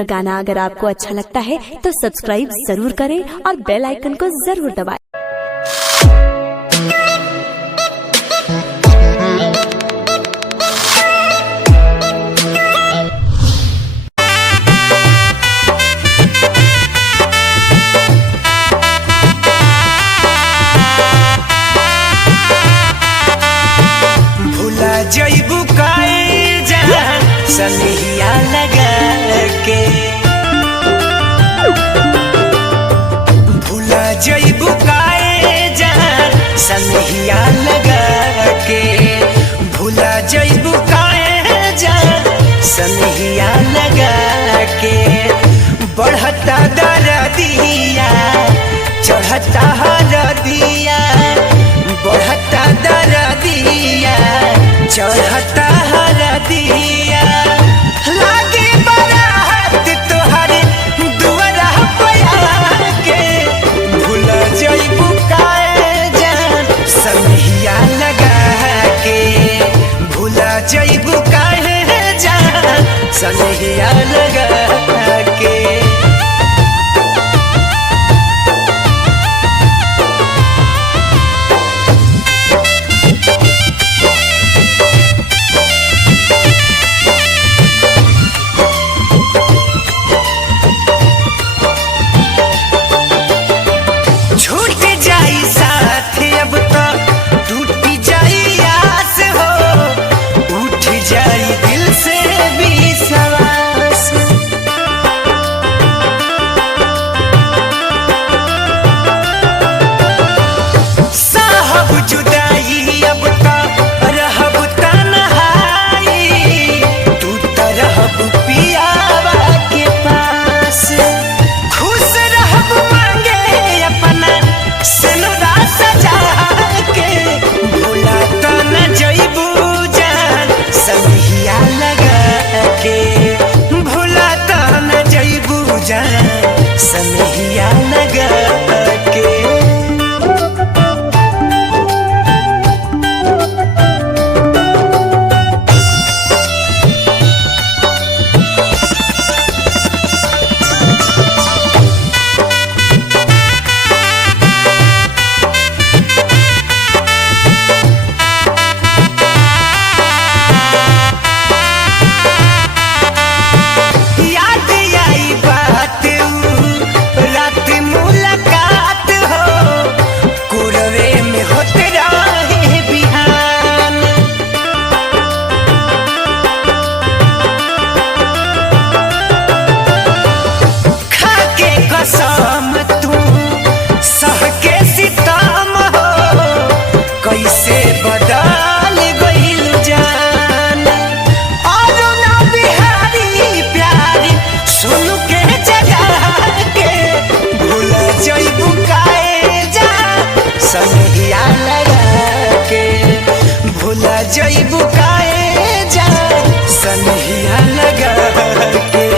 का गाना अगर आपको अच्छा लगता है तो सब्सक्राइब जरूर करें और बेल आइकन को जरूर दबाएं। जइबू काए जहां सनहिया लगा के भूला जइबू काए जहां सनहिया लगा के भूला जइबू काए जहां सनहिया लगा के बढ़ता दरदिया चढ़ता हरदिया बढ़ता दरदिया चढ़ता हरदिया लागे बरात तोहरे दुआरा पे के भूल जइबू काए जान सनहिया लगा के भूल जइबू काए जान सनहिया लगा के। सनहिया लगा के कसम तू सह के सितम हो कैसे बदल गइल जान और ना बिहारी प्यारी सुन के जगा के भूल जइबू काए जान सनहिया लगा के भूल जइबू काए जान सनहिया लगा के।